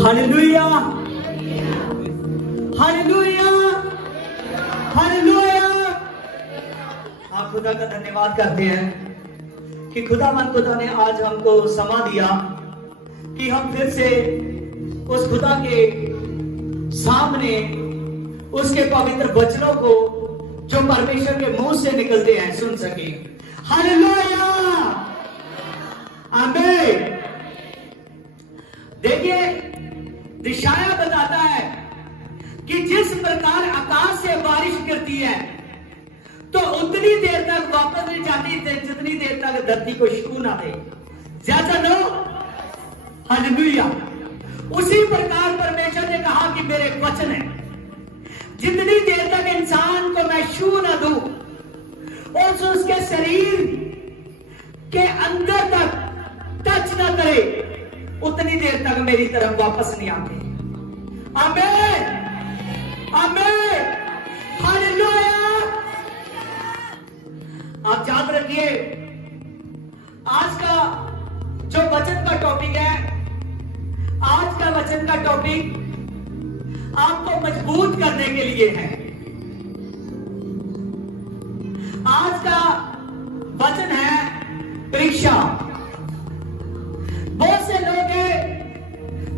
Hallelujah, hallelujah, hallelujah. आप खुदा का धन्यवाद करते हैं कि खुदा ने आज हमको समा दिया कि हम फिर से उस खुदा के सामने उसके पवित्र वचनों को जो परमेश्वर के मुंह से निकलते हैं सुन सके। हालेलुया, आमीन। देखिए, यशायाह बताता है कि जिस प्रकार आकाश से बारिश गिरती है तो उतनी देर तक वापस नहीं जाती जितनी देर तक धरती को छू ना दे। जैसा लो, हालेलुया। उसी प्रकार परमेश्वर ने कहा कि मेरे वचन है, जितनी देर तक इंसान को मैं छू ना दूं और उसके शरीर के अंदर तक टच ना करे, उतनी देर तक मेरी तरफ वापस नहीं आते। आमीन, आमीन, हालेलुया। आप याद रखिए, आज का जो वचन का टॉपिक है, आज का वचन का टॉपिक आपको मजबूत करने के लिए है। आज का वचन है परीक्षा। बहुत से लोग हैं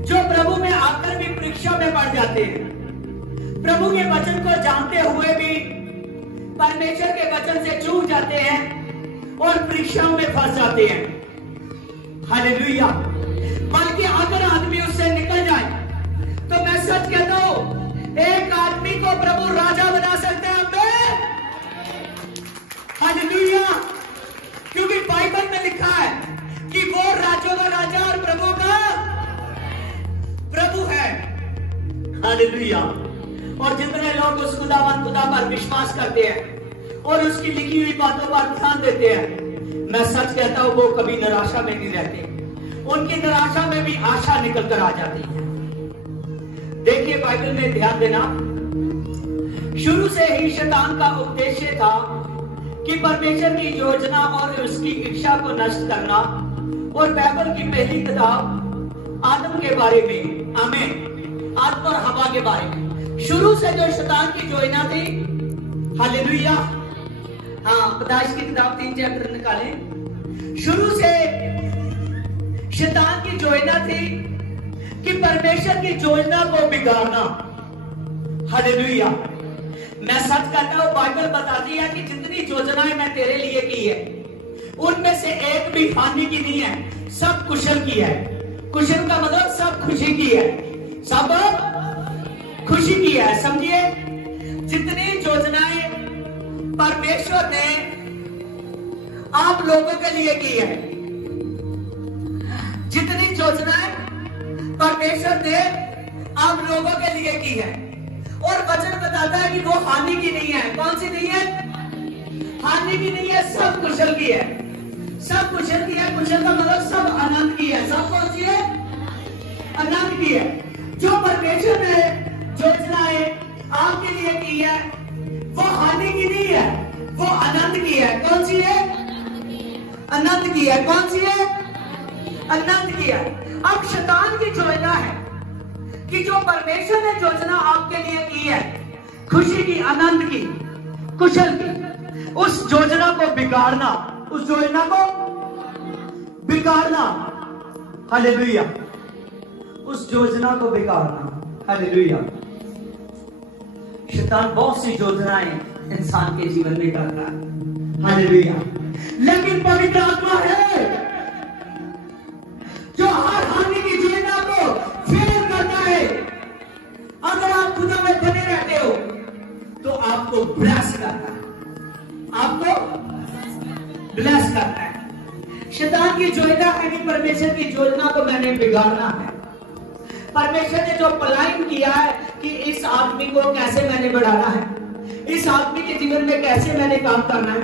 जो प्रभु में आकर भी परीक्षा में पड़ जाते हैं, प्रभु के वचन को जानते हुए भी परमेश्वर के वचन से चूक जाते हैं और परीक्षाओं में फंस जाते हैं। हालेलुया। बल्कि अगर आदमी उससे निकल जाए तो मैं सच कहता हूं, एक आदमी को प्रभु राजा बना सकते हैं। हालेलुया। क्योंकि बाइबल में लिखा है कि वो राजों का राजा और प्रभु का प्रभु है। हालेलुया। और जितने लोग उस खुदा पर विश्वास करते हैं और उसकी लिखी हुई बातों पर ध्यान देते हैं, मैं सच कहता हूं वो कभी निराशा में नहीं रहते। उनकी निराशा में भी आशा निकल कर आ जाती है। देखिए, बाइबल में ध्यान देना, शुरू से ही शैतान का उद्देश्य था कि परमेश्वर की योजना और उसकी इच्छा को नष्ट करना। और बाइबल की पहली किताब आदम के बारे में, आमीन, आदम और हवा के बारे में शुरू से जो शैतान की योजना थी। हालेलुया। हाँ, पैदाइश की किताब 3 चैप्टर निकालें। शुरू से शैतान की योजना थी कि परमेश्वर की योजना को बिगाड़ना। हालेलुया। मैं सच कहता हूं, बाइबल बताती है कि जितनी योजनाएं मैं तेरे लिए की है उनमें से एक भी हानि की नहीं है, सब कुशल की है। कुशल का मतलब सब खुशी की है, सब खुशी की है। समझिए, जितनी योजनाएं परमेश्वर ने आप लोगों के लिए की है, जितनी योजनाएं परमेश्वर ने आप लोगों के लिए की है, और वचन बताता है कि वो हानि की नहीं है। कौन सी नहीं है? हानि की नहीं है, सब कुशल की है। सब कुशल की है। कुशल का मतलब सब आनंद की है। सब कौन सी है? आनंद की है। जो परमेश्वर ने योजनाएं आपके लिए की है वो हानि की नहीं है, वो आनंद की है। कौन सी है? आनंद की है। कौन सी है? आनंद की है। अब शैतान की योजना है कि जो परमेश्वर ने योजना आपके लिए की है, खुशी की, आनंद की, कुशल की, उस योजना को बिगाड़ना, उस योजना को बिगाड़ना। हालेलुया। उस योजना को बिगाड़ना। हालेलुया। शैतान बहुत सी योजनाएं इंसान के जीवन में करता है। हालेलुया। लेकिन पवित्र आत्मा है जो हर हानि की योजना को फेल करता है। अगर आप खुदा में बने रहते हो तो आपको ब्लेस करता है, आपको ब्लेस करता है। शैतान की योजना है कि परमेश्वर की योजना को मैंने बिगाड़ना है। परमेश्वर ने जो प्लान किया है कि इस आदमी को कैसे मैंने बढ़ाना है, इस आदमी के जीवन में कैसे मैंने काम करना है,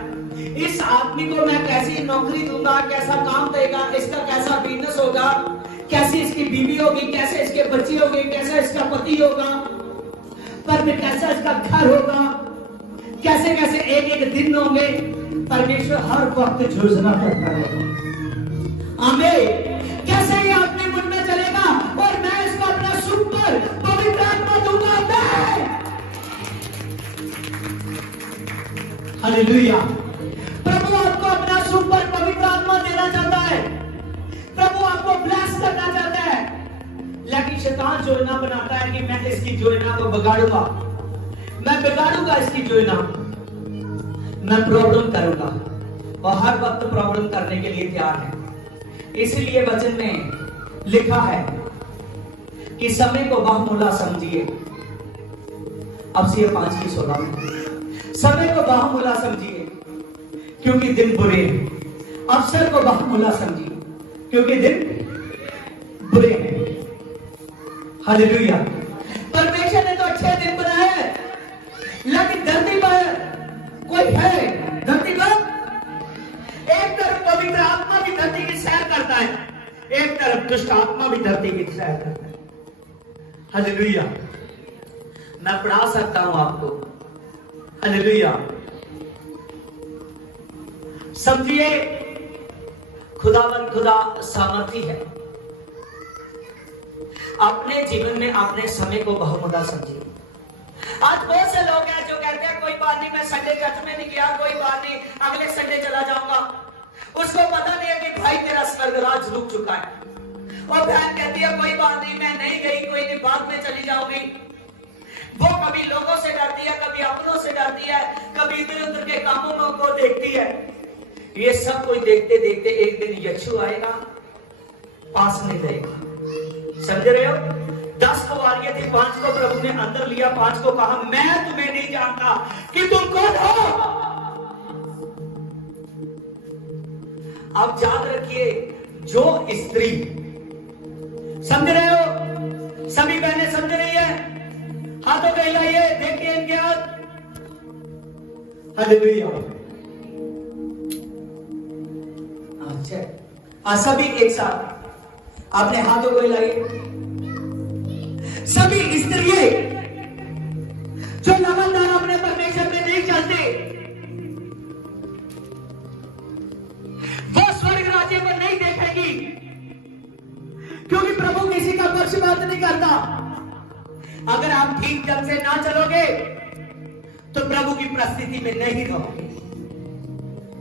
इस आदमी को मैं कैसी नौकरी दूंगा, कैसा काम देगा, इसका कैसा बिजनेस होगा, कैसी इसकी बीवी होगी, कैसे इसके बच्चे होंगे, कैसा इसका पति होगा, पर में कैसा इसका घर होगा, कैसे कैसे एक एक दिन होंगे। परमेश्वर हर वक्त योजना करता रहेगा। आमीन। कैसे ये आदमी मुझ में चलेगा और मैं इसको अपना सुपर पवित्र आत्मा दूंगा। हालेलुया। प्रभु आपको अपना सुपर पवित्र आत्मा देना चाहता है, प्रभु आपको ब्लेस करना चाहता है, लेकिन शैतान योजना बनाता है कि मैं इसकी योजना को बिगाड़ूंगा, मैं बिगाड़ूंगा इसकी योजना, मैं प्रॉब्लम करूंगा, और हर वक्त प्रॉब्लम करने के लिए तैयार है। इसलिए वचन में लिखा है कि समय को बहुमूल्य समझिए। अब से 5:16 में समय को बहुमूल्य समझिए क्योंकि दिन बुरे हैं। अवसर को बहुमूल्य समझिए क्योंकि दिन बुरे हैं। हालेलुया। परमेश्वर ने तो अच्छे दिन बनाए हैं, लेकिन धरती पर कोई है, धरती पर एक तरफ पवित्र आत्मा भी धरती की सैर करता है, एक तरफ दुष्ट आत्मा भी धरती की सैर करता है। हालेलुया। मैं पढ़ा सकता हूं आपको। हालेलुया। समझिए, खुदावन खुदा सामर्थी है। अपने जीवन में अपने समय को बहुमूल्य समझिए। आज बहुत से लोग हैं जो कहते हैं कोई बात नहीं, मैं संडे चर्च में नहीं गया, कोई बात नहीं, अगले संडे चला जाऊंगा। उसको पता नहीं है कि भाई तेरा स्वर्गराज रुक चुका है। और बहन कहती है कोई बात नहीं, मैं नहीं गई, कोई नहीं, बाद में चली जाऊंगी। वो कभी लोगों से डरती है, कभी अपनों से डरती है, कभी इधर उधर के कामों में उनको देखती है। ये सब कोई देखते देखते एक दिन यीशु आएगा, पास में रहेगा। समझ रहे हो? 10 को वारियां थी, 5 को प्रभु ने अंदर लिया, 5 को कहा मैं तुम्हें नहीं जानता कि तुम कौन हो। अब याद रखिए, जो स्त्री, समझ रहे हो? सभी बहनें समझ रही है? हाथों को हिलाइए, देखिए इनके हाथ। हालेलुया। अच्छा, सभी एक साथ आपने हाथों को हिलाइए। सभी स्त्रियां जो लगातार अपने परमेश्वर में नहीं चलते, वो स्वर्ग राज्य को नहीं देखेगी, क्योंकि प्रभु किसी का पक्षपात नहीं करता। अगर आप ठीक ढंग से ना चलोगे तो प्रभु की परिस्थिति में नहीं रहोगे।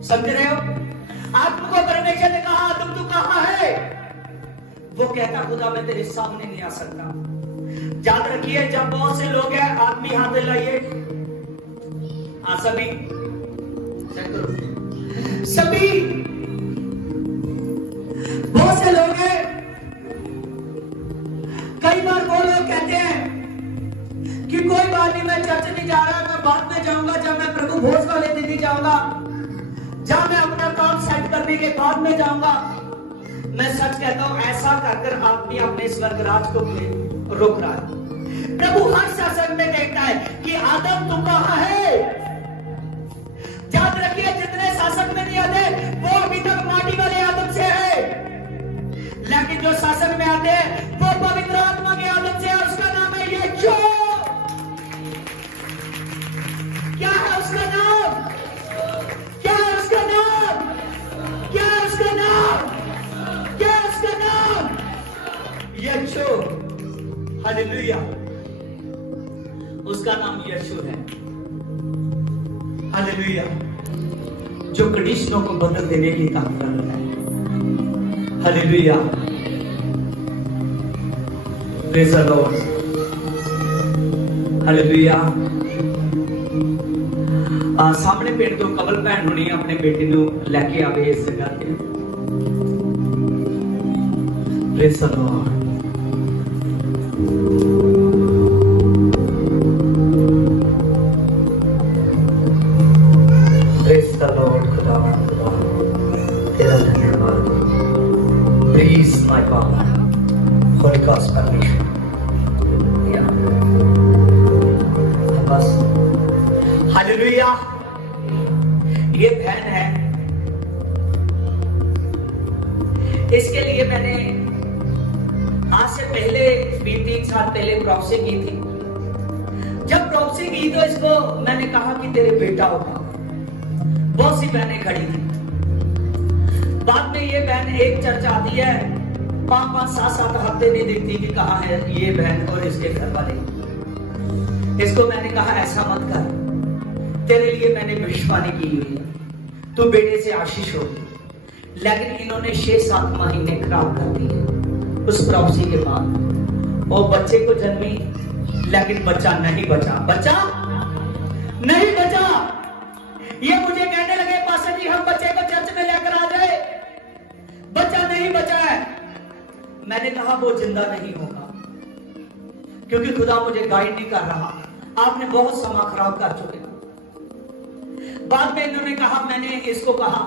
समझ रहे हो? आप तुमको परमेश्वर ने कहा तुम तू कहां है, वो कहता खुदा मैं तेरे सामने नहीं आ सकता। याद रखिए, जब बहुत से लोग हैं, आदमी हाथ लाइए, सभी सभी बहुत से लोग हैं। कई बार वो लोग कहते हैं कि कोई बात नहीं, मैं चर्च नहीं जा रहा, मैं बाद में जाऊंगा, जब मैं प्रभु भोज वाले दिन ही जाऊंगा, जब मैं अपना काम सेट करने के बाद में जाऊंगा। मैं सच कहता हूं, ऐसा कर आदमी अपने स्वर्गराज को रोक रहा है। प्रभु हर शासन में देखता है कि आदम तुम कहां है। याद रखिए, जितने शासन में नहीं आते वो अभी तक माटी वाले आदम से है, लेकिन जो शासन में आते हैं वो पवित्र आत्मा के आदम से है। उसका नाम है यीशु। क्या है उसका नाम? क्या है उसका नाम? क्या है उसका नाम? क्या है उसका नाम? यीशु। हालेलुया। उसका नाम यीशु है। हालेलुया। जो कंडीशनों को बदल देने की काम कर रहा है। Hallelujah. Praise the Lord. Hallelujah. सामने पिंड तो कमल भैन होनी अपने बेटे ਨੂੰ ਲੈ ਕੇ ਆਵੇ ਇਸ ਜਗ੍ਹਾ ਤੇ। Praise the Lord. Praise the Lord. खुदा तेरा धन्यवाद। Please my God, Holi ghost permission. बस ये बहन है, इसके लिए मैंने आज से पहले भी 3 साल पहले प्रॉक्सी की थी। जब प्रॉक्सी की तो इसको मैंने कहा कि तेरे बेटा होगा। बहुत सी बहनें खड़ी थी। बाद में ये बहन एक चर्च आती है, 5-5, 7-7 हफ्ते नहीं दिखती कि कहाँ है ये बहन और इसके घर वाले। इसको मैंने कहा ऐसा मत कर, तेरे लिए मैंने भविष्यवाणी की हुई है, तू बेटे से आशीष होगी। लेकिन इन्होंने 6-7 महीने खराब कर दिए। उस प्रॉक्सी के बाद वो बच्चे को जन्मी, लेकिन बच्चा नहीं बचा। बच्चा नहीं बचा। ये मुझे कहने लगे पास्टर जी हम बच्चे को चर्च में लेकर आ जाए, बच्चा नहीं बचा है। मैंने कहा वो जिंदा नहीं होगा, क्योंकि खुदा मुझे गाइड नहीं कर रहा। आपने बहुत समय खराब कर चुके। बाद में इन्होंने कहा, मैंने इसको कहा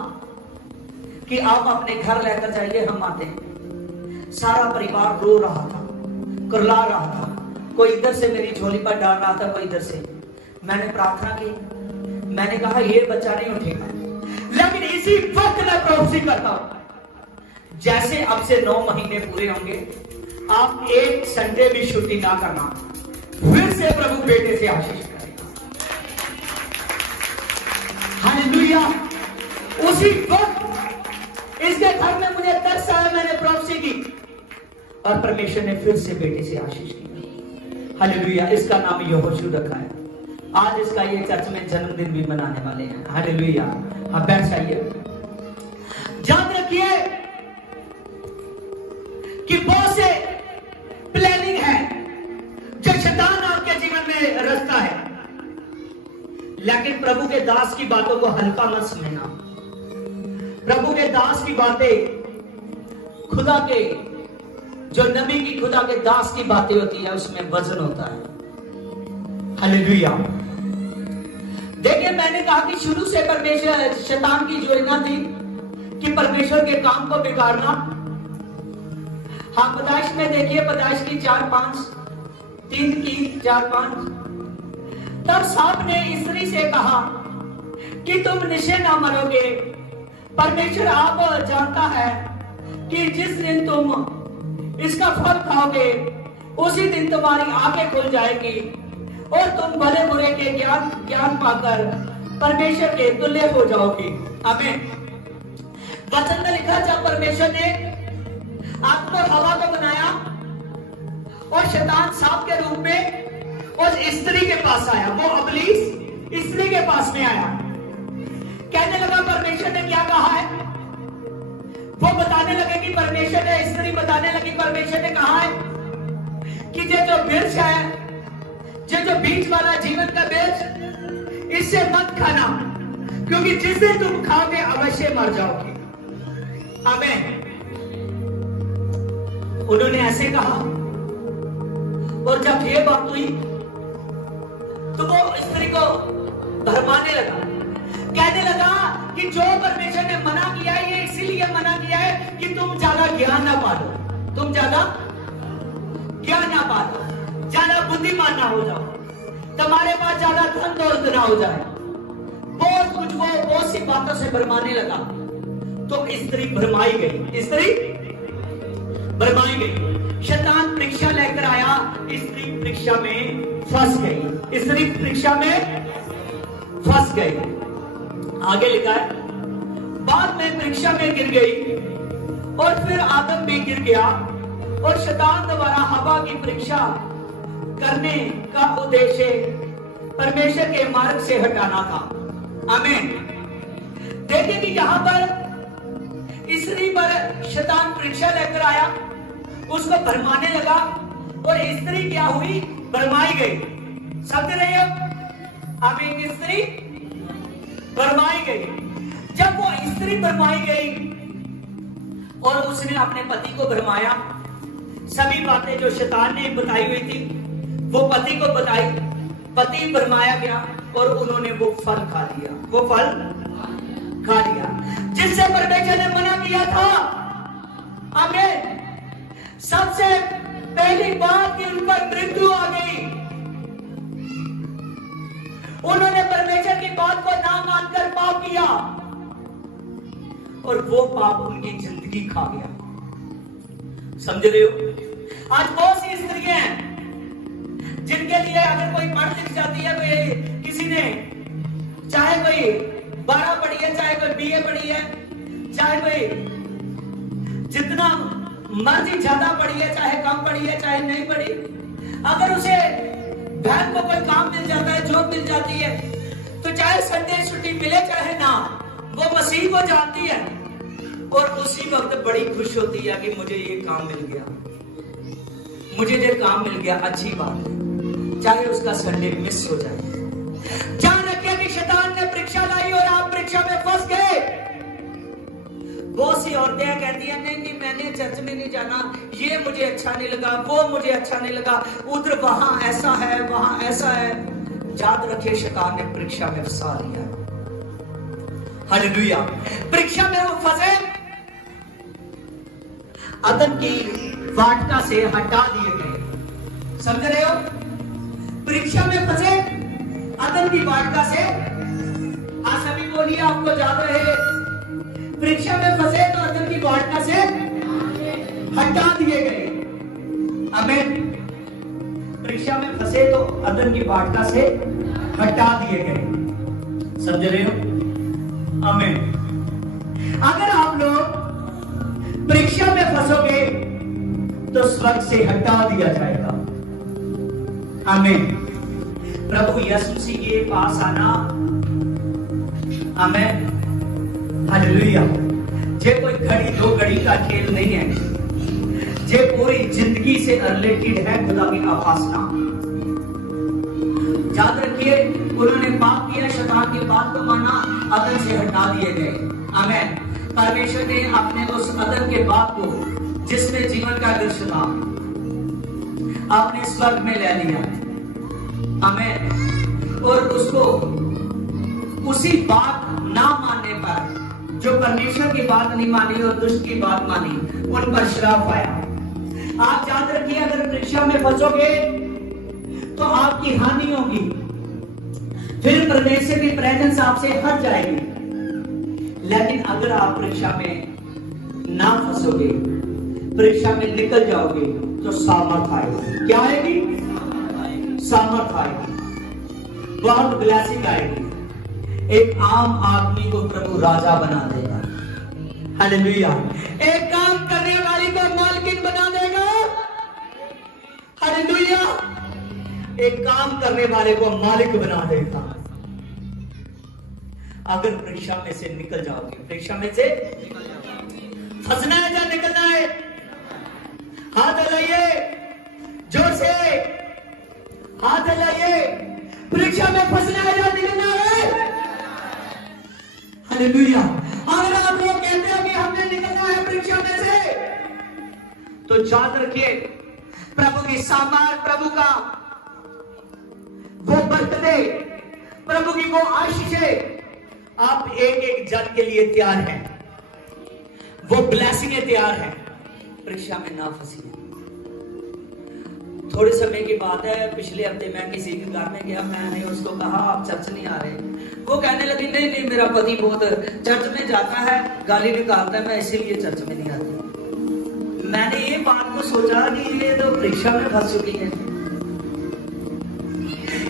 कि आप अपने घर लेकर जाइए, हम आते हैं। सारा परिवार रो रहा था, कुरला रहा था, कोई इधर से मेरी झोली पर डाल रहा था, कोई इधर से। मैंने प्रार्थना की, मैंने कहा ये बच्चा नहीं उठेगा। लेकिन इसी वक्त मैं प्रॉक्सी करता हूं, जैसे अब से 9 महीने पूरे होंगे, आप एक संडे भी छुट्टी ना करना, फिर से प्रभु बेटे से आशीष करेगा। हालेलुया। उसी वक्त इसके घर में मुझे 10 साल मैंने प्रॉक्सी की और परमेश्वर ने फिर से बेटे से आशीष की। हालेलुया। इसका नाम यहोशू रखा है। आज इसका ये चर्च में जन्मदिन भी मनाने वाले हैं। हालेलुया। आप बैठ जाइए। याद रखिए कि बहुत से प्लानिंग है जो शैतान आपके जीवन में रचता है, लेकिन प्रभु के दास की बातों को हल्का मत समझना। प्रभु के दास की बातें, खुदा के जो नबी की, खुदा के दास की बातें होती है, उसमें वजन होता है। हालेलुया। देखिए, मैंने कहा कि शुरू से परमेश्वर, शैतान की योजना थी कि परमेश्वर के काम को बिगाड़ना। हाँ, पैदाइश में देखिए, पैदाइश की 4-5, 3 की 4-5। तब सांप ने स्त्री से कहा कि तुम निश्चय ना मरोगे। परमेश्वर आप जानता है कि जिस दिन तुम इसका फल खाओगे, उसी दिन तुम्हारी आंखें खुल जाएगी और तुम भले बुरे के ज्ञान पाकर परमेश्वर के तुल्य हो जाओगे। आमीन। वचन में लिखा, जब परमेश्वर ने आदम और हवा को बनाया और शैतान सांप के रूप में उस स्त्री के पास आया, वो इब्लीस स्त्री के पास में आया, कहने लगा परमेश्वर ने क्या कहा है। वो बताने लगे कि परमेश्वर ने, स्त्री बताने लगी परमेश्वर ने कहा है कि ये जो वृक्ष है, ये जो बीच वाला जीवन का वृक्ष, इससे मत खाना, क्योंकि जिसे तुम खाओगे अवश्य मर जाओगे। आमीन। उन्होंने ऐसे कहा, और जब ये बात हुई तो वो स्त्री को भरमाने लगा, कहने लगा कि जो परमेश्वर ने मना किया है, ये इसीलिए मना किया है कि तुम ज्यादा ज्ञान ना पालो, तुम ज्यादा ज्ञान ना पालो, ज्यादा बुद्धिमान ना हो जाओ, तुम्हारे पास ज्यादा धन दौलत ना हो जाए। बहुत कुछ वो बहुत सी बातों से भरमाने लगा। तो स्त्री भरमाई गई, स्त्री भरमाई गई। शैतान परीक्षा लेकर आया, स्त्री परीक्षा में फंस गई, स्त्री परीक्षा में फंस गई। आगे लिखा है, बाद में परीक्षा में गिर गई और फिर आदम भी गिर गया, और शैतान द्वारा हवा की परीक्षा करने का उद्देश्य परमेश्वर के मार्ग से हटाना था। आमीन। देखिए कि यहां पर स्त्री पर शैतान परीक्षा लेकर आया, उसको भरमाने लगा, और स्त्री क्या हुई, भरमाई गई। समझ रहे हो? आमीन। स्त्री भरमाई गई। जब वो स्त्री भरमाई गई और उसने अपने पति को भरमाया, सभी बातें जो शैतान ने बताई हुई थी वो पति को बताई, पति भरमाया गया और उन्होंने वो फल खा लिया, वो फल खा लिया जिससे परमेश्वर ने मना किया था। आमीन। सबसे पहली बात कि उन पर मृत्यु आ गई। उन्होंने परमेश्वर की बात को ना मानकर पाप किया। और वो पाप उनकी जिंदगी खा गया। समझ रहे हो? आज बहुत सी स्त्रियां हैं जिनके लिए अगर कोई पढ़ लिख जाती है, कोई किसी ने चाहे कोई 12 पढ़ी है, चाहे कोई BA पढ़ी है, चाहे कोई जितना मर्जी ज्यादा पढ़ी है, चाहे कम पढ़ी है, चाहे नहीं पढ़ी, अगर उसे बहन को कोई काम मिल जाता है, जॉब मिल जाती है, तो चाहे संडे छुट्टी मिले चाहे ना, वो मसीह को जानती है और उसी वक्त बड़ी खुश होती है कि मुझे ये काम मिल गया, मुझे ये काम मिल गया, अच्छी बात है, चाहे उसका संडे मिस हो जाए। ध्यान रखिए कि शैतान ने परीक्षा लाई और आप परीक्षा में फंस गए। बहुत सी औरतें कहती हैं नहीं मैंने चर्च में नहीं जाना, ये मुझे अच्छा नहीं लगा, वो मुझे अच्छा नहीं लगा, उधर वहां ऐसा है, वहां ऐसा है। याद रखिए शैतान ने परीक्षा में फंसा दिया। हालेलुया। परीक्षा में वो फंसे, अदन की वाटिका से हटा दिए गए। समझ रहे हो? परीक्षा में फंसे, अदन की वाटिका से, हाँ सभी बोलिए, आपको याद रहे, परीक्षा में फंसे तो अदन की वाटिका से हटा दिए गए। आमीन। परीक्षा में फंसे तो अदन की वाटिका से हटा दिए गए। समझ रहे हो? आमीन। अगर आप लोग परीक्षा में फंसोगे तो स्वर्ग से हटा दिया जाएगा। आमीन। प्रभु यीशु मसीह के पास आना, आमीन, हालेलुया, जे कोई घड़ी दो घड़ी का खेल नहीं है, जे पूरी जिंदगी से रिलेटेड है खुदा की उपासना। याद रखिए, उन्होंने पाप किया, शैतान की बात को माना, अदन से हटा दिए गए। आमीन। परमेश्वर ने अपने उस अदन के बाप को, जिसमें जीवन का वृक्ष था, अपने स्वर्ग में ले लिया। आमीन। और उसको उसी बात ना मानने पर, जो परमेश्वर की बात नहीं मानी और दुष्ट की बात मानी, उन पर श्राप आया। आप याद रखिए, अगर परीक्षा में फंसोगे तो आपकी हानि होगी, फिर परमेश्वर की प्रेजेंस आपसे हट जाएगी। लेकिन अगर आप परीक्षा में ना फंसोगे, परीक्षा में निकल जाओगे, तो सामर्थ आएगी। क्या आएगी? सामर्थ आएगी, बहुत ब्लेसिंग आएगी। एक आम आदमी को प्रभु राजा बना देगा। हालेलुया। एक काम करने वाली को मालकिन बना देगा। हालेलुया। एक काम करने वाले को मालिक बना देगा। अगर परीक्षा में से निकल जाओगे, परीक्षा में से फंसना है या निकलना है? हाथ हिलाइए, जोर से हाथ हिलाइए। परीक्षा में फंसना है या निकलना है? हालेलुया। अगर आप लोग कहते हो कि हमने निकलना है परीक्षा में से, तो याद रखिए, प्रभु की सामर्थ, प्रभु का वो बरकते, प्रभु की वो आशीषें आप एक एक जन के लिए तैयार हैं, वो ब्लेसिंगें तैयार हैं। परीक्षा में ना फंसिए। थोड़े समय की बात है, पिछले हफ्ते मैं किसी के घर में गया, मैंने उसको कहा आप चर्च नहीं आ रहे। वो कहने लगी नहीं मेरा पति बहुत चर्च में जाता है, गाली निकालता है, मैं इसीलिए चर्च में नहीं आती। मैंने ये बात को सोचा कि ये तो परीक्षा में फंस चुकी है।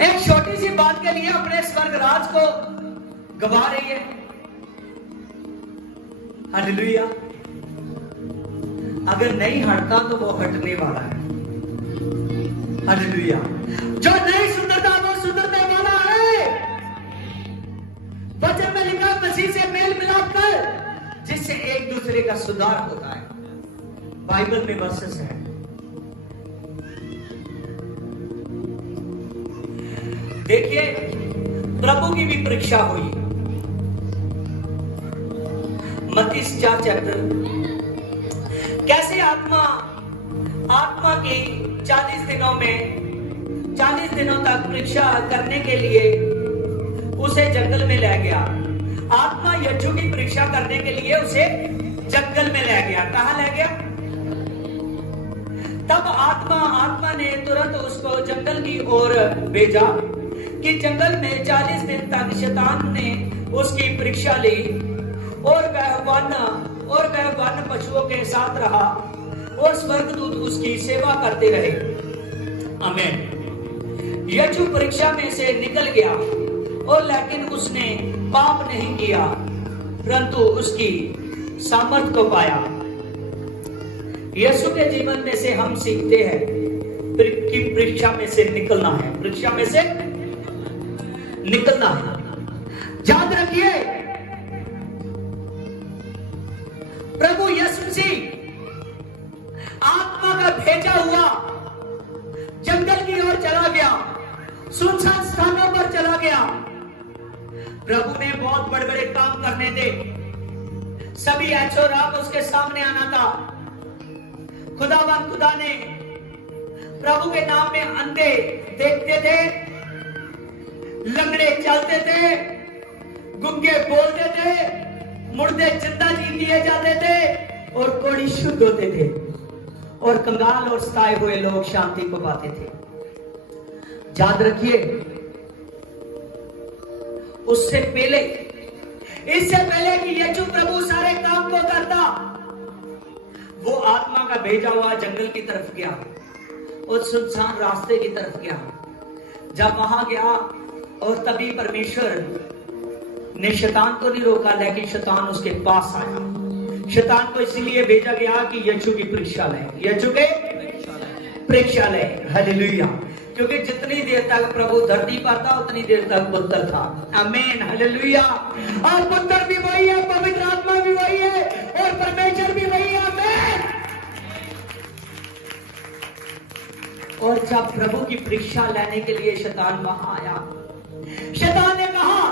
एक छोटी सी बात के लिए अपने स्वर्ग राज को गवा रही है। हालेलुया। अगर नहीं हटता तो वो हटने वाला है। हालेलुया। जो नहीं सुधरता वो सुधरने वाला है। वचन में लिखा, मसीह से मेल मिलाप कर, जिससे एक दूसरे का सुधार होता है। बाइबल में वर्सेस है। देखिए, प्रभु की भी परीक्षा हुई। मत्ती 4 चैप्टर, कैसे आत्मा की 40 दिनों में 40 दिनों तक परीक्षा करने के लिए उसे जंगल में ले गया। आत्मा यज्ञों की परीक्षा करने के लिए उसे जंगल में ले गया। कहां ले गया? तब आत्मा ने तुरंत उसको जंगल की ओर भेजा कि जंगल में 40 दिन तक शैतान ने उसकी परीक्षा ली। और वह वन पशुओं के साथ रहा और स्वर्गदूत उसकी सेवा करते रहे। आमीन। यीशु परीक्षा में से निकल गया और लेकिन उसने पाप नहीं किया, परंतु उसकी सामर्थ को पाया। यीशु के जीवन में से हम सीखते हैं कि परीक्षा में से निकलना है, परीक्षा में से निकलना है। याद रखिए, प्रभु यीशु मसीह आत्मा का भेजा हुआ जंगल की ओर चला गया, सुनसान स्थानों पर चला गया। प्रभु ने बहुत बड़े बड़े काम करने थे, सभी ऐशोराम उसके सामने आना था। खुदा ने प्रभु के नाम में अंधे देखते थे, लंगड़े चलते थे, गुंगे बोलते थे, मुर्दे जिंदा जी किए जाते थे और कोढ़ी शुद्ध होते थे और कंगाल और सताए हुए लोग शांति को पाते थे। याद रखिए, उससे पहले, इससे पहले कि यीशु प्रभु सारे काम को करता, वो आत्मा का भेजा हुआ जंगल की तरफ गया और सुनसान रास्ते की तरफ गया। जब वहां गया और तभी परमेश्वर ने शैतान को नहीं रोका, लेकिन शैतान उसके पास आया। शैतान को इसलिए भेजा गया कि यीशु की परीक्षा ले, यीशु के परीक्षा ले। हालेलुया। क्योंकि जितनी देर तक प्रभु धरती पर था उतनी देर तक पुत्र था। आमीन। हालेलुया। और पुत्र भी वही है, पवित्र आत्मा भी वही है और परमेश्वर भी वही है। आमीन। और जब प्रभु की परीक्षा लेने के लिए शैतान वहां आया, शैतान ने कहा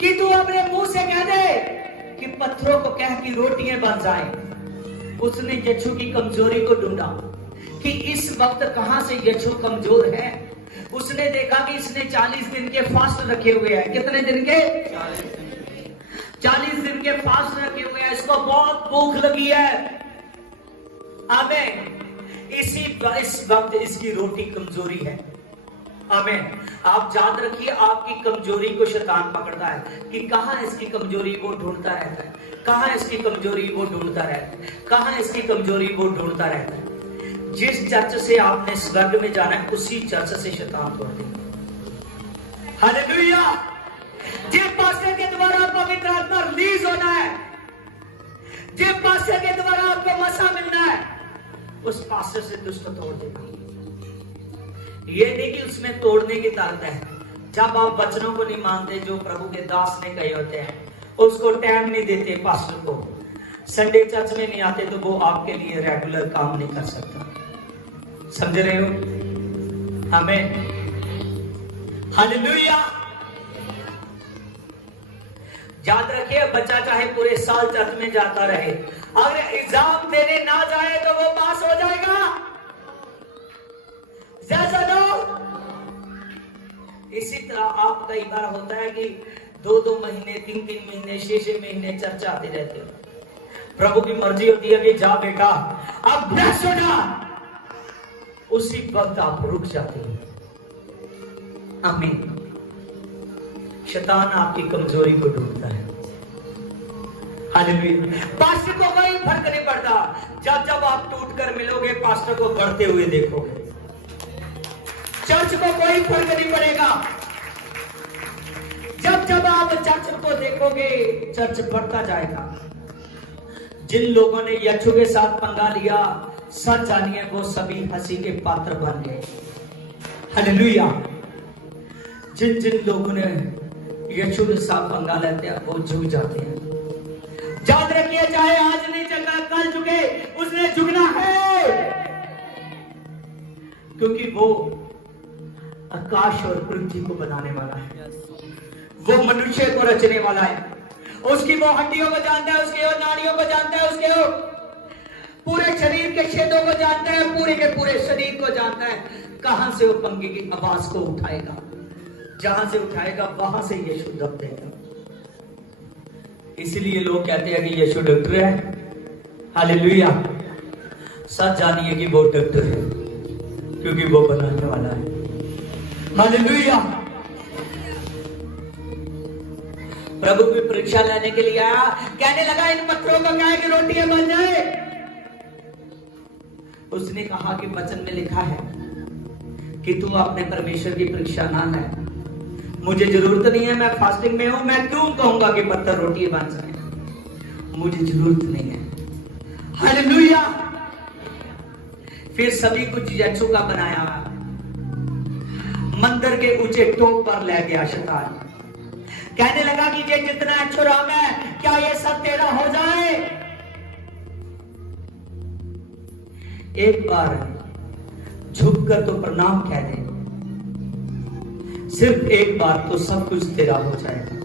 कि तू अपने मुंह से कह दे कि पत्थरों को कह की रोटियां बन जाएं। उसने यीशु की कमजोरी को ढूंढा कि इस वक्त कहां से यीशु कमजोर है। उसने देखा कि इसने 40 दिन के फास्ट रखे हुए हैं। कितने दिन के? 40 दिन के फास्ट रखे हुए हैं। इसको बहुत भूख लगी है। आमीन। इस वक्त इसकी रोटी कमजोरी है। आमीन। आप याद रखिए, आपकी कमजोरी को शैतान पकड़ता है कि कहां इसकी कमजोरी, वो ढूंढता रहता है। कहां इसकी कमजोरी, वो ढूंढता रहता है। कहां इसकी कमजोरी, वो ढूंढता रहता है। जिस चर्च से आपने स्वर्ग में जाना है, उसी चर्च से शैतान तोड़ देगा। हालेलुया। जिस पास्टर के द्वारा पवित्र आत्मा रिलीज होना है, जिस पास्टर के द्वारा आपको मसा मिलना है, उस पास्टर से दुष्ट तोड़ देगा। ये नहीं कि उसमें तोड़ने की ताकत है। जब आप वचनों को नहीं मानते जो प्रभु के दास ने कहे होते हैं, उसको टाइम नहीं देते, पास्टर को संडे चर्च में नहीं आते, तो वो आपके लिए रेगुलर काम नहीं कर सकता। समझ रहे हो? हमें हालेलुया। याद रखिए, बच्चा चाहे पूरे साल चर्च में जाता रहे, अगर एग्जाम देने ना जाए तो वो पास हो जाएगा। इसी तरह आप कई बार होता है कि 2-2 महीने, 3-3 महीने, 6-6 महीने चर्च आते रहते हो। प्रभु की मर्जी होती है कि जा बेटा अब ब्लेस हो जा, उसी वक्त आप रुक जाते हो। आमीन। शैतान आपकी कमजोरी को ढूंढता है। हालेलुया। पास्टर को कोई फर्क नहीं पड़ता। जब आप टूट कर मिलोगे, पास्टर को बढ़ते हुए देखोगे। चर्च को कोई फर्क नहीं पड़ेगा। जब आप चर्च को देखोगे, चर्च बढ़ता जाएगा। जिन लोगों ने यीशु के साथ पंगा लिया, सच जानिए वो सभी हंसी के पात्र बन गए। हालेलुया। जिन लोगों ने यीशु के साथ पंगा लेते हैं, वो झुक जाते हैं। याद रखिए, चाहे आज नहीं चला, कल झुके, उसने झुकना है, क्योंकि वो आकाश और पृथ्वी को बनाने वाला है। वो मनुष्य को रचने वाला है। उसकी वो हड्डियों को जानता है, उसके वो नाड़ियों को जानता है, उसके वो पूरे शरीर के छेदों को जानता है, पूरे के पूरे शरीर को जानता है। कहां से वो पंगे की आवाज को उठाएगा, जहां से उठाएगा वहां से यीशु दब देगा। इसलिए लोग कहते हैं कि यीशु डॉक्टर है। हालेलुया। सच जानिए कि वो डॉक्टर है, क्योंकि वो बनाने वाला है। हालेलुया। प्रभु भी परीक्षा लेने के लिए आया, कहने लगा इन पत्थरों को क्या है कि रोटियां बन जाए। उसने कहा कि वचन में लिखा है कि तू अपने परमेश्वर की परीक्षा ना ले, मुझे जरूरत नहीं है, मैं फास्टिंग में हूं, मैं क्यों कहूंगा कि पत्थर रोटी बन जाए, मुझे जरूरत नहीं है। हालेलुया। फिर सभी कुछ यीशु का बनाया, मंदिर के ऊंचे टॉप पर ले गया शैतान, कहने लगा कि ये जितना अच्छो राम है, क्या ये सब तेरा हो जाए। एक बार झुककर तो प्रणाम कह दे, सिर्फ एक बार तो सब कुछ तेरा हो जाएगा।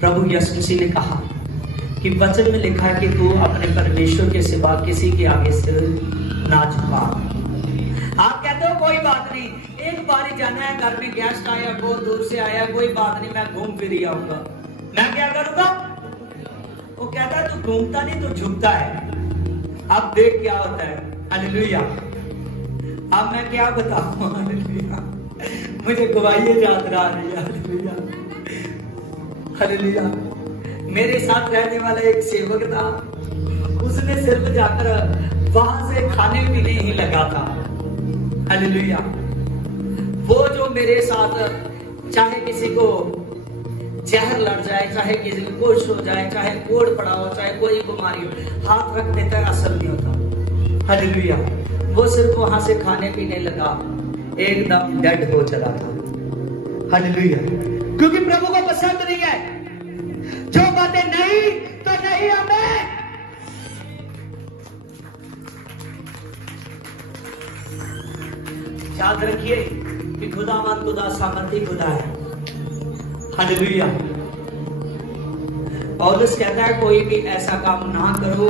प्रभु यीशु मसीह ने कहा कि वचन में लिखा है कि तू अपने परमेश्वर के सिवा किसी के आगे सिर ना झुका। आप कहते हो कोई बात नहीं, एक बार ही जाना है, घर में गेस्ट आया, बहुत दूर से आया, कोई बात नहीं, मैं घूम फिर आऊंगा, मैं क्या करूंगा। वो कहता है तू घूमता नहीं, तू झुकता है। अब देख क्या होता है। हालेलुया। अब मैं क्या बताऊं। हालेलुया। मुझे गवाही याद आ रही है। Hallelujah, hallelujah. मेरे साथ रहने वाला एक सेवक था, उसने सिर्फ जाकर वहां से खाने पीने ही लगा था। हालेलुया। वो जो मेरे साथ चाहे किसी को जहर लड़ जाए, चाहे किसी को कुछ हो जाए, चाहे कोड़ पड़ा हो, चाहे कोई बीमारी हो, हाथ रख देता है, असर नहीं होता। हालेलुया। वो सिर्फ वहां से खाने पीने लगा, एकदम डेड हो चला था। हालेलुया। क्योंकि प्रभु को पसंद नहीं है जो बातें नहीं तो नहीं। हमें याद रखिए कि खुदावंद खुदा सामर्थी खुदा है। हालेलुया। पौलुस कहता है कोई भी ऐसा काम ना करो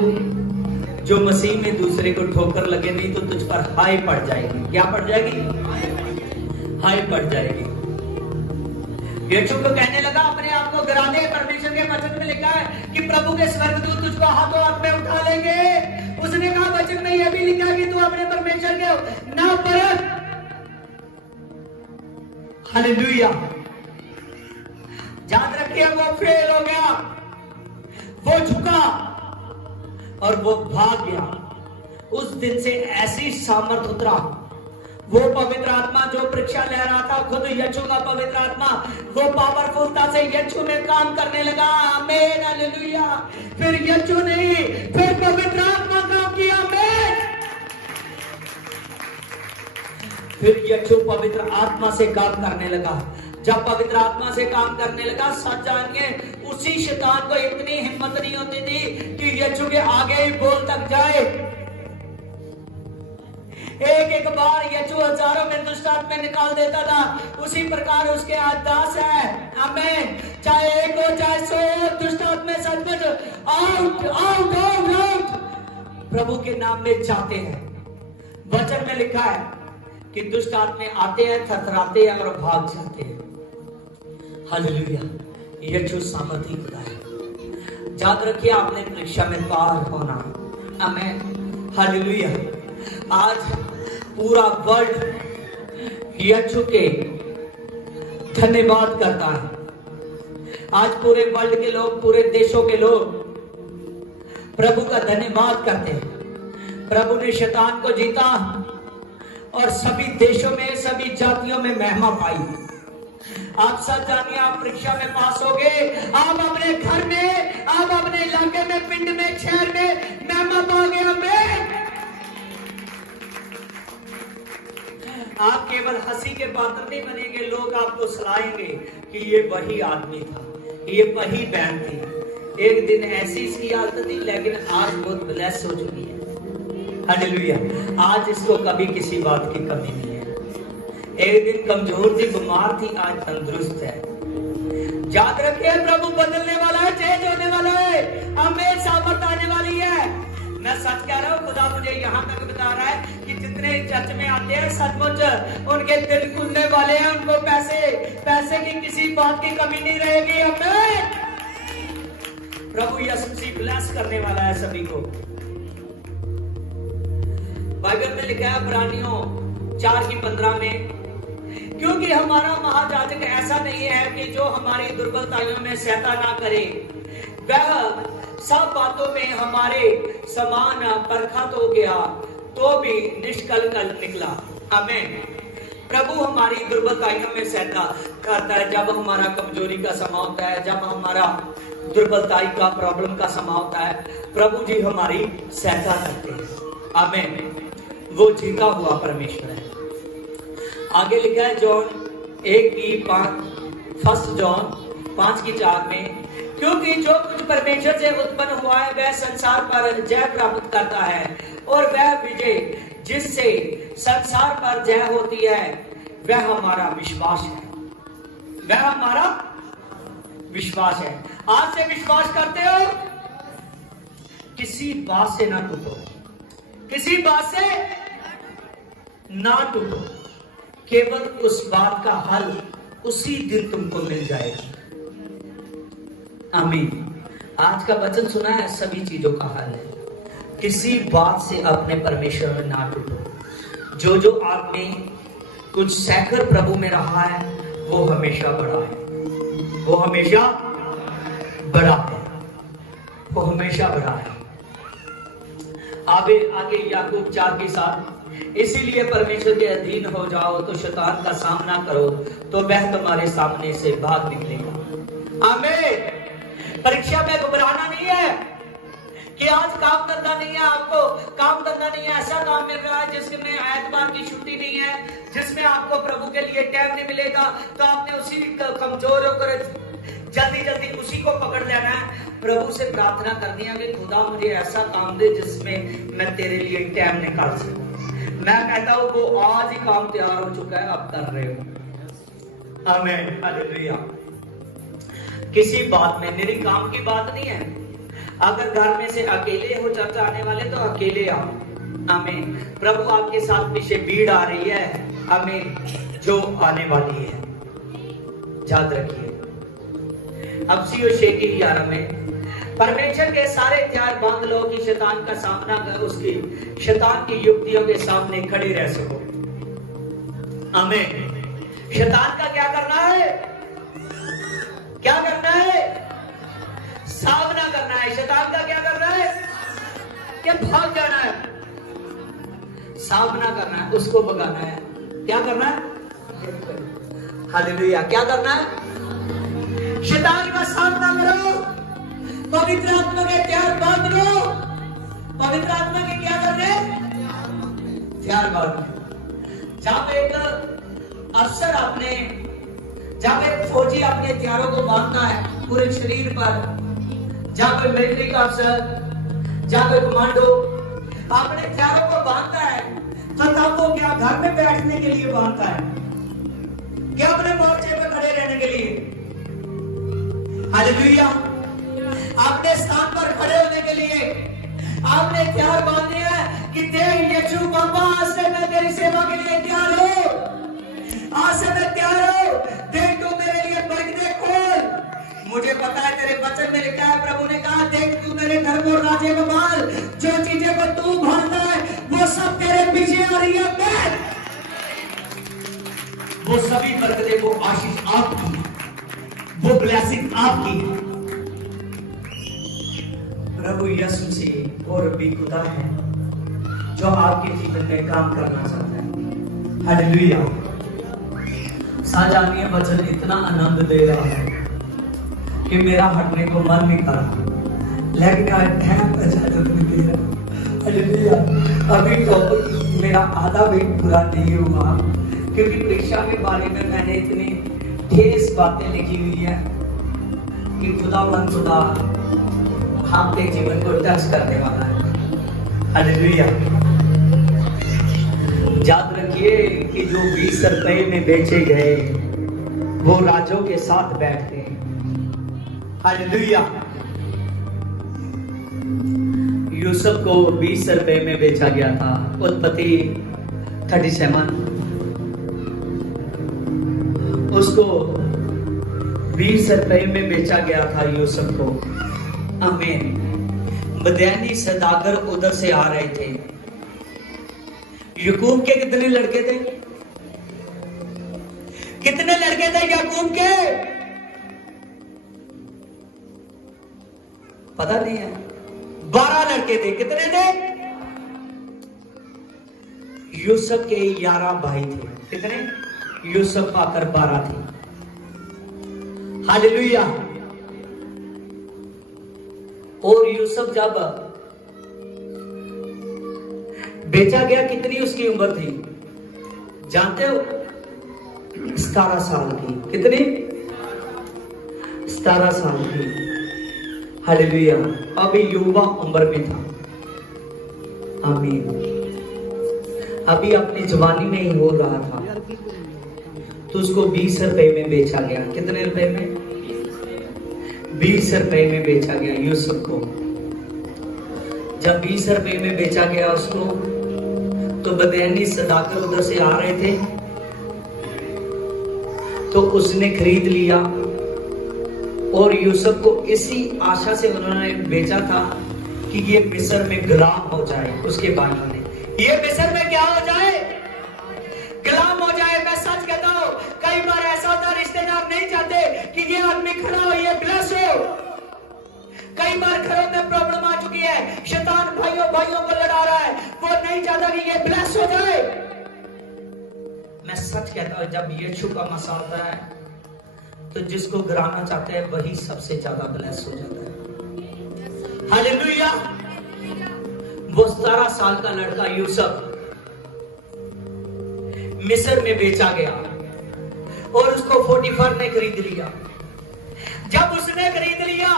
जो मसीह में दूसरे को ठोकर लगे, नहीं तो तुझ पर हाय पड़ जाएगी। क्या पड़ जाएगी? हाय पड़ जाएगी। यीशु को कहने लगा अपने आप को गिरा दे। परमेश्वर के वचन में लिखा है कि प्रभु के स्वर्गदूत तुझको हाथों हाथ में उठा लेंगे। उसने कहा वचन में यह भी लिखा कि तू अपने परमेश्वर के नाम पर। हालेलुया। याद रखिए वो फेल हो गया, वो झुका और वो भाग गया। उस दिन से ऐसी सामर्थ उतरा, वो पवित्र आत्मा जो परीक्षा ले रहा था, खुद यीशु का पवित्र आत्मा, वो पावरफुलता से यीशु में काम करने लगा। आमीन, हालेलुया। फिर यीशु नहीं, फिर पवित्र आत्मा काम किया। आमीन। फिर यीशु पवित्र आत्मा से काम करने लगा। जब पवित्र आत्मा से काम करने लगा, सच जानिए उसी शैतान को इतनी हिम्मत नहीं होती थी कि यीशु के आगे ही बोल तक जाए। एक एक बार यीशु हजारों में दुष्ट आत्मा निकाल देता था। उसी प्रकार उसके आदेश है। आमीन। चाहे एक हो चाहे 100 दुष्ट आत्मा सचमुच आउट आउट आउट आउट प्रभु के नाम में जाते हैं। वचन में लिखा है कि दुष्ट आत्मा आते हैं, थरथराते हैं और भाग जाते हैं। हालेलुया। यीशु सामर्थी खुदा है। याद रखिए आपने परीक्षा में पार होना। आमीन, हालेलुया। आज पूरा वर्ल्ड यीशु के धन्यवाद करता है। आज पूरे वर्ल्ड के लोग, पूरे देशों के लोग प्रभु का धन्यवाद करते हैं। प्रभु ने शैतान को जीता और सभी देशों में, सभी जातियों में महिमा पाई। आप सब जानिए, आप परीक्षा में पास हो गए, आप अपने घर में, आप अपने इलाके में, पिंड में, शहर में महिमा पाओगे। आमीन। आप केवल हंसी के पात्र नहीं बनेंगे, लोग आपको सलाहेंगे कि ये वही आदमी था, ये वही बहन थी, एक दिन ऐसी इसकी हालत थी लेकिन आज बहुत ब्लेस हो चुकी है। हालेलुया। आज इसको कभी किसी बात की कमी नहीं है। एक दिन कमजोर थी, बीमार थी, आज तंदुरुस्त है। याद रखिए प्रभु बदलने वाला है, चेंज होने वाला है। हमें सामर्थ आने वाली है। मैं सच कह रहा हूँ, खुदा मुझे यहाँ तक बता रहा है कि जितने चर्च में आते हैं सचमुच उनके दिल खुलने वाले हैं। उनको पैसे की किसी बात की कमी नहीं रहेगी। हमें प्रभु यीशु मसीह ब्लेस करने वाला है सभी को। बाइबल में लिखा है इब्रानियों 4:15 में, क्योंकि हमारा महायाजक ऐसा नहीं है कि जो हमारी दुर्बलताओं में सहायता ना करे, वह सब बातों में हमारे समान परखा तो गया तो भी निष्कलंक निकला। आमीन। प्रभु हमारी दुर्बलताओं में सहायता करता है। जब हमारा कमजोरी का समय होता है, जब हमारा दुर्बलताई का प्रॉब्लम का समय होता है, प्रभु जी हमारी सहायता करते हैं। आमीन। वो जीता हुआ परमेश्वर है। आगे लिखा है जॉन 1:5 जॉन 5:4 में, क्योंकि जो कुछ परमेश्वर से उत्पन्न हुआ है वह संसार पर जय प्राप्त करता है, और वह विजय जिससे संसार पर जय होती है वह हमारा विश्वास है। वह हमारा विश्वास है। आज से विश्वास करते हो, किसी बात से ना टूटो, किसी बात से ना टूटो, केवल उस बात का हल उसी दिन तुमको मिल जाएगा। आमीन। आज का वचन सुना है, सभी चीजों का हल है। किसी बात से अपने परमेश्वर में ना टूटो। जो आपने कुछ सहकर प्रभु में रहा है वो हमेशा बड़ा है, वो हमेशा बड़ा है, वो हमेशा बड़ा है। आगे याकूब 4:7, इसीलिए परमेश्वर के अधीन हो जाओ तो शैतान का सामना करो तो वह तुम्हारे सामने से भाग निकलेगा। आमीन। परीक्षा में घबराना नहीं है कि आज काम धंधा नहीं है, आपको काम धंधा नहीं है, ऐसा काम मिल रहा है जिसमें एतवार की छुट्टी नहीं है, जिसमें आपको प्रभु के लिए टाइम नहीं मिलेगा, तो आपने उसी कमजोर होकर जल्दी उसी को पकड़ लेना है। प्रभु से प्रार्थना करनी है कि खुदा मुझे ऐसा काम दे जिसमें मैं तेरे लिए टाइम निकाल सकूं। मैं कहता हूं वो आज ही काम तैयार हो चुका है, आप कर रहे हो। आमीन। हालेलुया। किसी बात में, मेरी काम की बात नहीं है। अगर घर में से अकेले हो चर्च आने वाले तो अकेले आओ। आमीन। प्रभु आपके साथ पीछे भीड़ आ रही है, आमीन, जो आने वाली है, याद रखिए। अब सीओ 6:11 में, परमेश्वर के सारे हथियार बांध लो कि शैतान का सामना कर उसकी शैतान की युक्तियों के सामने खड़े रह सको। आमीन। शैतान का क्या करना है? क्या करना है? सामना करना है। शैतान का क्या करना है? क्या भाग जाना है? सामना करना है, उसको भगाना है। क्या करना है? हालेलुया। क्या करना है? शैतान का सामना करो, पवित्र आत्मा के हथियार बांध लो। पवित्र आत्मा के क्या करने? हथियार बांधने। जब एक अफसर अपने, जब एक फौजी अपने हथियारों को बांधता है पूरे शरीर पर, जब कोई मिलिट्री का अफसर, जब कोई कमांडो अपने हथियारों को बांधता है, तो तब वो क्या घर में बैठने के लिए बांधता है, क्या अपने मोर्चे पर खड़े रहने के लिए? हालेलुया। अपने स्थान पर खड़े होने के लिए आपने हथियार बांधे हैं कि देख यीशु बाबा, आज से मैं तेरी सेवा के लिए तैयार हूं, आज से मैं तैयार हूं। देख तू मेरे लिए बरकतें खोल। मुझे पता है तेरे वचन में लिखा है, प्रभु ने कहा, देख तू मेरे घर को राज्य को बांध, जो चीजें को तू बांधता है वो सब तेरे पीछे आ रही है। वो सभी बरकतें, वो आशीष आपकी, वो ब्लेसिंग आपकी है। प्रभु यीशु से और भी खुदा है जो आपके जीवन में काम करना चाहता है। हालेलुया। साजानिया वचन इतना आनंद दे रहा है कि मेरा हटने को मन नहीं कर रहा, लेकिन आज टाइम इजाजत नहीं दे रहा। हालेलुया। अभी तो मेरा आधा भी पूरा नहीं हुआ, क्योंकि परीक्षा के बारे में मैंने इतनी ठेस बातें लिखी हुई है कि खुदा आपके जीवन को टच करने वाला है। हालेलुया। याद रखिए कि जो 20 रुपए में बेचे गए वो राजों के साथ बैठते हैं। हालेलुया। यूसुफ को 20 रुपए में बेचा गया था। उत्पत्ति 37। उसको 20 रुपए में बेचा गया था यूसुफ को। आमीन। मदयानी सदागर उधर से आ रहे थे। याकूब के कितने लड़के थे? कितने लड़के थे याकूब के? पता नहीं है। 12 लड़के थे। कितने थे? यूसुफ के 11 भाई थे। कितने? यूसुफ पाकर 12 थे। हालेलुया। और यूसुफ जब बेचा गया, कितनी उसकी उम्र थी जानते हो? 17 साल की। कितनी? 17 साल की। हालेलुया। अभी युवा उम्र में था। आमीन। अभी अपनी जवानी में ही हो रहा था, तो उसको 20 रुपए में बेचा गया। कितने रुपए में? 20 रुपए में बेचा गया यूसुफ को। जब 20 रुपए में बेचा गया उसको, तो बदैनी सदाकर उधर से आ रहे थे, तो उसने खरीद लिया। और यूसुफ को इसी आशा से उन्होंने बेचा था कि ये मिस्र में गुलाम हो जाए। उसके भाइयों ने, ये मिस्र में क्या हो जाए? गुलाम हो जाए। मैं सच कहता हूं, कई बार ऐसा होता, रिश्तेदार नहीं चाहते कि ये आदमी खड़ा हो, ये ब्लेस हो। कई बार घरों में प्रॉब्लम आ चुकी है, शैतान भाइयों को लड़ा रहा है, वो नहीं चाहता कि ये ब्लेस हो जाए। मैं सच कहता हूं, जब यीशु का मसा होता है, तो जिसको गिराना चाहते हैं वही सबसे ज्यादा ब्लेस हो जाता है। हालेलुया। वो 17 साल का लड़का यूसुफ मिस्र में बेचा गया और उसको पोटीफर ने खरीद लिया। जब उसने खरीद लिया,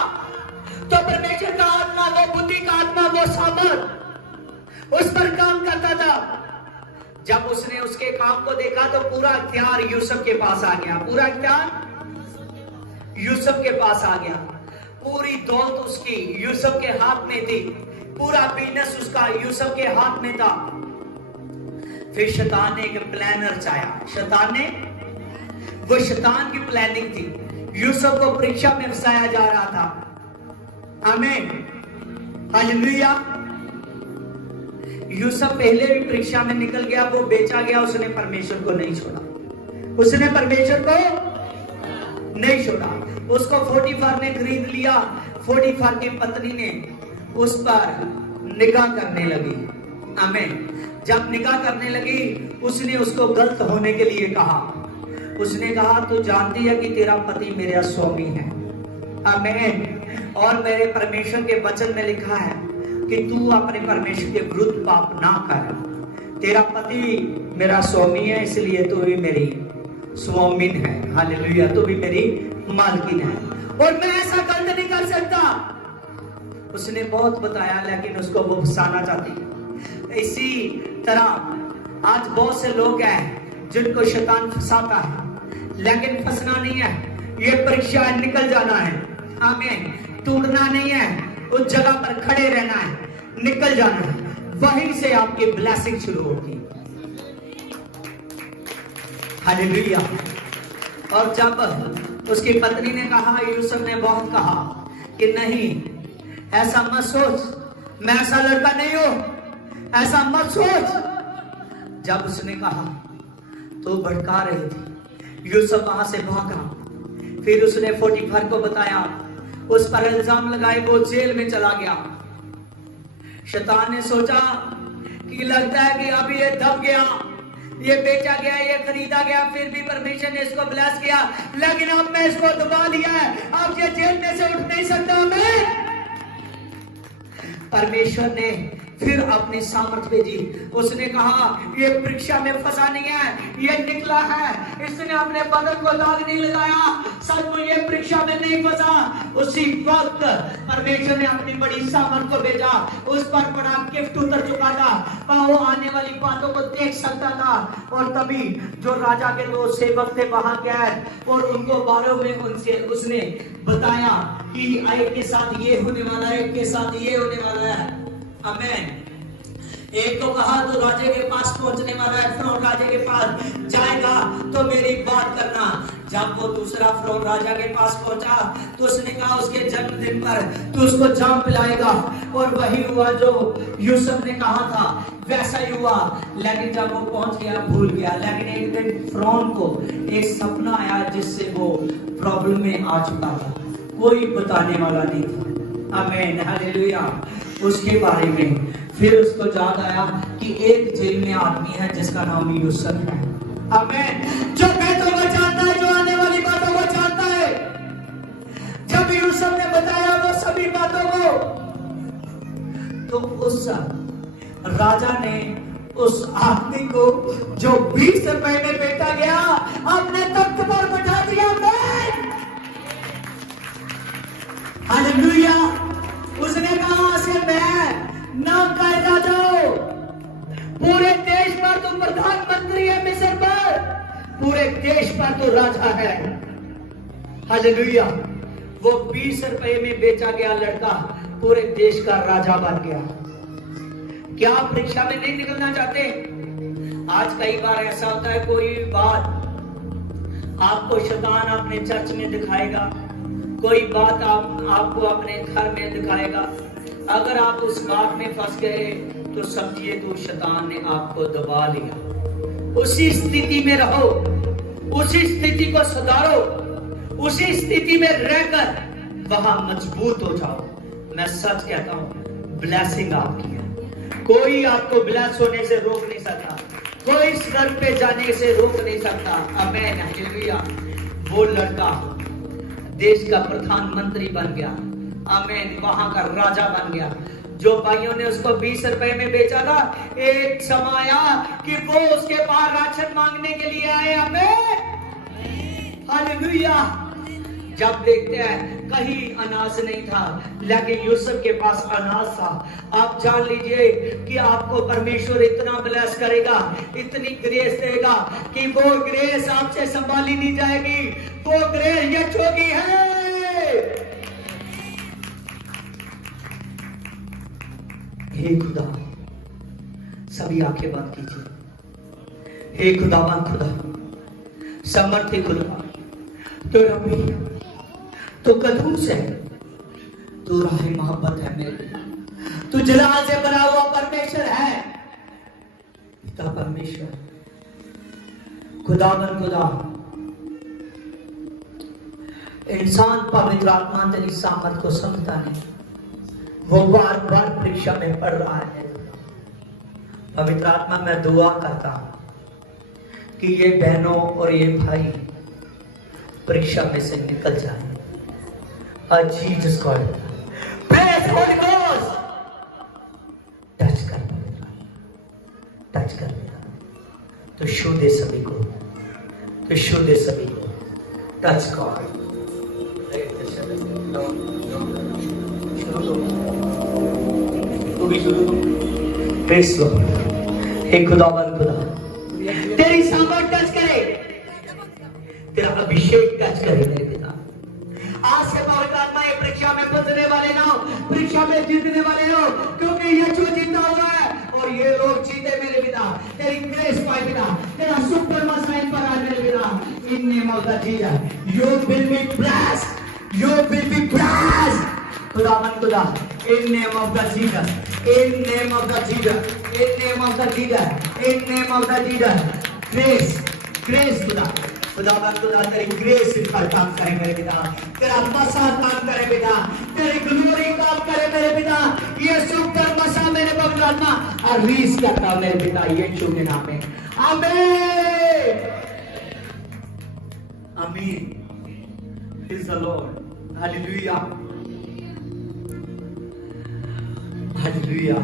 तो परमेश्वर का आत्मा, वो बुद्धि का आत्मा, वो सामर्थ उस पर काम करता था। जब उसने उसके काम को देखा, तो पूरा इख्तियार यूसुफ के पास आ गया। पूरा इख्तियार यूसुफ के पास आ गया। पूरी दौलत उसकी यूसुफ के हाथ में थी। पूरा बिजनेस उसका यूसुफ के हाथ में था। फिर शैतान ने एक प्लान रचाया। शैतान की प्लानिंग थी। यूसुफ को परीक्षा में फंसाया जा रहा था। आमीन। हालेलुया। यूसुफ पहले भी परीक्षा में निकल गया, वो बेचा गया। उसने परमेश्वर को नहीं छोड़ा। उसने परमेश्वर को नहीं छोड़ा। उसको पोटीफर ने खरीद लिया। पोटीफर की पत्नी ने उस पर निगाह करने लगी। आमीन। जब निगाह करने लगी, उसने उसको गलत होने के लिए कहा। उसने कहा, तू जानती है कि तेरा पति मेरा स्वामी है। आमीन। और मेरे परमेश्वर के वचन में लिखा है कि तू अपने परमेश्वर के विरुद्ध पाप ना कर। तेरा पति मेरा स्वामी है, इसलिए तू भी मेरी स्वामिन है। हालेलुया। तू भी मेरी मालकिन है, और मैं ऐसा गलत नहीं कर सकता। उसने बहुत बताया, लेकिन उसको वो फंसाना चाहती है। इसी तरह आज बहुत से लोग हैं जिनको शैतान फंसाता है, लेकिन फंसना नहीं है। ये परीक्षा निकल जाना है। आमीन। टूटना नहीं है, उस जगह पर खड़े रहना है, निकल जाना है। वहीं से आपकी ब्लेसिंग शुरू होगी। हालेलुया। और जब उसकी पत्नी ने कहा, यूसुफ ने बहुत कहा कि नहीं, ऐसा मत सोच, मैं ऐसा लड़का नहीं हूं, ऐसा मत सोच। जब उसने कहा, तो भड़का रही थी। यूसुफ वहां से भागा। फिर उसने पोटीफर को बताया, उस पर इल्जाम लगाए, वो जेल में चला गया। शैतान ने सोचा कि लगता है कि अब ये दब गया, ये बेचा गया, ये खरीदा गया, फिर भी परमेश्वर ने इसको ब्लेस किया, लेकिन अब मैं इसको दबा लिया है, अब ये जेल में से उठ नहीं सकता। मैं परमेश्वर ने फिर अपनी सामर्थ भेजी। उसने कहा, ये परीक्षा में फंसा नहीं है, ये निकला है। इसने अपने बदन को दाग नहीं लगाया, सचमुच ये परीक्षा में नहीं फंसा। उसी वक्त परमेश्वर ने अपनी बड़ी सामर्थ को भेजा। उस पर बड़ा गिफ्ट उतर चुका था, वो आने वाली बातों को देख सकता था। और तभी जो राजा के 2 सेवक थे वहां गए, और उनको बारों में उसने बताया कि एक के साथ ये होने वाला है, एक के साथ ये होने वाला है। आमीन। एक को कहा, तो राजे के पास पहुंचने वाला है, फिर राजे के पास जाएगा तो मेरी बात करना। जब वो दूसरा फिरौन राजा के पास पहुंचा तो उसने कहा उसके जन्मदिन पर तू उसको जाम पिलाएगा, और वही हुआ जो यूसुफ ने कहा था, वैसा ही हुआ। लेकिन जब वो पहुंच गया भूल गया। लेकिन एक दिन फिरौन को एक सपना आया जिससे वो प्रॉब्लम में आ चुका था, कोई बताने वाला नहीं था। आमीन, हालेलुया। उसके बारे में फिर उसको याद आया कि एक जेल में आदमी है जिसका नाम यूसुफ है। आमीन। जो बेहतर को जानता है, जो आने वाली बातों को जानता है। जब यूसुफ ने बताया वो सभी बातों को, तो उस राजा ने उस आदमी को जो 20 रुपए में बेचा गया अपने तख्त पर बैठा दिया। हालेलुया। उसने कहा से मैं नाम का राजा हूं, पूरे देश पर तो प्रधानमंत्री है, मिस्र पर पूरे देश पर तो राजा है। हालेलुया। वो 20 रुपए में बेचा गया लड़का पूरे देश का राजा बन गया। क्या आप परीक्षा में नहीं निकलना चाहते? आज कई बार ऐसा होता है, कोई बात आपको शैतान अपने चर्च में दिखाएगा, कोई बात आपको अपने घर में दिखाएगा। अगर आप उस बात में फंस गए तो समझिए तो शैतान ने आपको दबा लिया। उसी स्थिति में रहो, उसी स्थिति को सुधारो, उसी स्थिति में रहकर वहां मजबूत हो जाओ। मैं सच कहता हूं, ब्लेसिंग आपकी है। कोई आपको ब्लेस होने से रोक नहीं सकता, कोई स्तर पे जाने से रोक नहीं सकता। आमीन, हालेलुया। वो लड़का देश का प्रधानमंत्री बन गया। आमीन, वहां का राजा बन गया। जो भाइयों ने उसको 20 रुपए में बेचा था, एक समय आया कि वो उसके पास राशन मांगने के लिए आए। आमीन, हालेलुया। जब देखते हैं कहीं अनाज नहीं था, लेकिन यूसुफ के पास अनाज था। आप जान लीजिए कि आपको परमेश्वर इतना ब्लेस करेगा, इतनी ग्रेस देगा कि वो ग्रेस आपसे संभाली नहीं जाएगी। वो ग्रेस यहोवा है। हे खुदा, सभी आंखें बंद कीजिए। हे खुदावंद खुदा, समर्थी खुदा, तो रब्बी, तो कदूस है, तू राह मोहब्बत है मेरे, तू जलाल से बना हुआ परमेश्वर है। पिता परमेश्वर, खुदावन खुदा, इंसान पवित्र आत्मा तेरी सामर्थ को समझता नहीं, वो बार बार परीक्षा में पड़ रहा है। पवित्र आत्मा, मैं दुआ करता हूं कि ये बहनों और ये भाई परीक्षा में से निकल जाए। Jesus God, praise Holi ghost, touch कर, टच कर, तो छू दे सभी को, तो छू दे सभी को। Touch God, praise God. हे खुदावन खुदा, तेरी सामर्थ टच करे, तेरा अभिषेक टच करे मेरे पिता। आज से पवित्र आत्मा ये परीक्षा में फंसने वाले ना हो, परीक्षा में जीतने वाले ना हो, क्योंकि यीशु जीता हुआ है और ये लोग जीते मेरे पिता। तेरी ग्रेस पाए पिता, तेरा सुपर मसाइन पर आ मेरे पिता। In name of the Jesus you will be blessed, you will be blessed. खुदावन खुदा, in name of the Jesus, in name of the Jesus, in name of the Jesus, in name of the Jesus. Grace, grace खुदा, खुदावन खुदा, तेरी grace पर काम करे मेरे पिता, तेरा मसा काम करे पिता, तेरी ग्लोरी काम करे मेरे पिता। ये सुपर मसा मेरे पवित्र आत्मा और रिलीज करता मेरे पिता, यीशु के नाम में। आमीन, आमीन। Praise the Lord, hallelujah, hallelujah.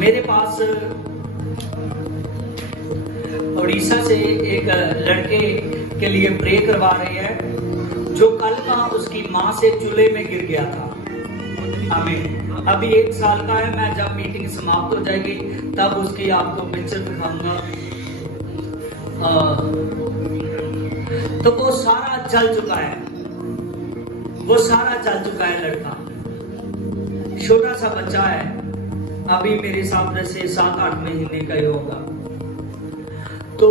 मेरे पास उड़ीसा से एक लड़के के लिए प्रे करवा रहे हैं जो कल का उसकी माँ से चूल्हे में गिर गया था। आमीन। अभी 1 साल का है। मैं जब मीटिंग समाप्त हो जाएगी तब उसकी आपको पिक्चर दिखाऊंगा। तो वो सारा जल चुका है, वो सारा जल चुका है। लड़का छोटा सा बच्चा है, अभी मेरे सामने से 7-8 महीने का ही होगा। तो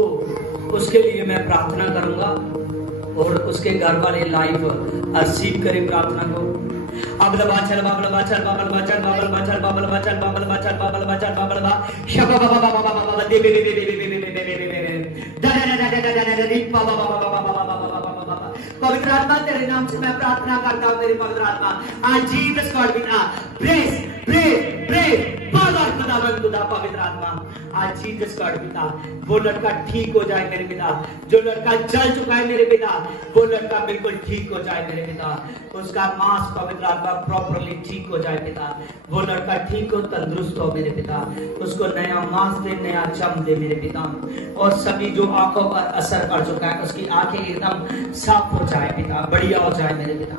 उसके लिए मैं प्रार्थना करूंगा और उसके घर वाले लाइव रिसीव करें प्रार्थना को। अब बाचल बाबल बाचल बाबल बाचल बाबल बाचल बाबल बाचल बाबल बाचल बाबल बाचल बाबल बा शबा बाबा बाबा बाबा दे बे बे बे बे बे बे पवित्र आत्मा तेरे नाम से मैं प्रार्थना करता हूँ। मेरी पवित्र आत्मा आज जीसस गॉड बिना प्रेस प्रे प्रे फादर खुदावंद खुदा पवित्र आत्मा आज जीसस गॉड पिता वो लड़का ठीक हो जाए मेरे पिता। जो लड़का जल चुका है मेरे पिता वो लड़का बिल्कुल ठीक हो जाए मेरे पिता। उसका मांस पवित्र आत्मा प्रॉपरली ठीक हो जाए पिता। वो लड़का ठीक हो तंदुरुस्त हो मेरे पिता। उसको नया मांस दे नया चम दे मेरे पिता। और सभी जो आंखों पर असर पड़ चुका है उसकी आंखें एकदम साफ हो जाए पिता। बढ़िया हो जाए मेरे पिता।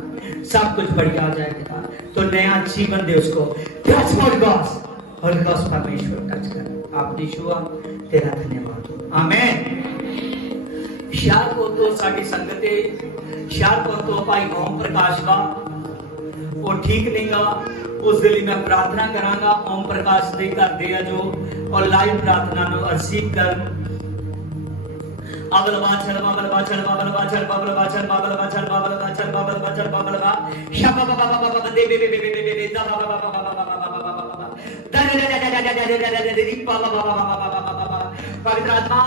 सब कुछ बढ़िया हो जाए पिता। तो नया जीवन दे उसको। टच होली गॉस्ट परमेश्वर टच कर। आपने छुआ तेरा धन्यवाद। आमीन। शार को तो साडी संगते शार को तो भाई ओम प्रकाश वा वो ठीक नहीं गा। उस लिए मैं प्रार्थना करांगा ओम प्रकाश दे कर दिया जो और लाइव प्रार्थना नो रिसीव कर। अबल बाचल बाबल बाचल बाबल बाचल बाबल बाचल बाबल बाचल बाबल बाचल बाबल बाचल बाबल बा शब बाबा बाबा बाबा दे बे बे बे बे बे दा बाबा बाबा बाबा बाबा बाबा दा दा दा दा दा दा दा दा बाबा बाबा बाबा पवित्र आत्मा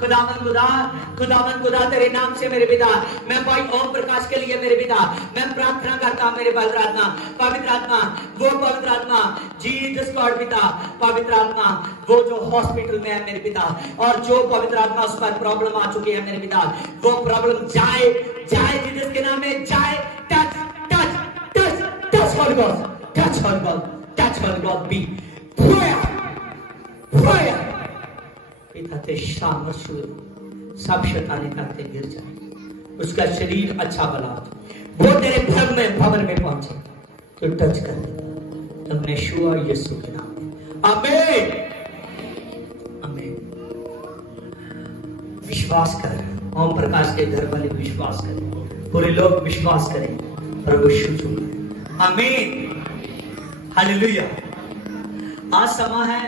खुदावंद खुदा तेरे नाम से मेरे पिता मैं भाई ओम प्रकाश के लिए मेरे पिता मैं प्रार्थना करता हूं मेरे पवित्र आत्मा वो पवित्र आत्मा जीसस गॉड पिता पवित्र आत्मा वो जो हॉस्पिटल में है मेरे पिता और जो पवित्र आत्मा उस पर प्रॉब्लम आ चुकी है मेरे पिता वो प्रॉब्लम जाए जीसस के नाम में जाए। Touch touch touch touch Holi God touch Holi God touch Holi God B prayer पिता ते शाम सब शैतानी करते गिर जाए। उसका शरीर अच्छा बना वो तेरे भवन में पहुंचे तो टच कर दे। तुमने शुआ यीशु के नाम में आमीन आमीन। विश्वास कर ओम प्रकाश के घर वाले विश्वास करें पूरे लोग विश्वास करें प्रभु यीशु चुका आमीन हालेलुया। आज समय है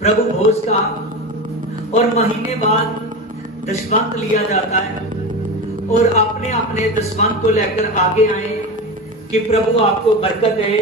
प्रभु भोज का और महीने बाद दशवंत लिया जाता है और अपने अपने दशवंत को लेकर आगे आए कि प्रभु आपको बरकत दे।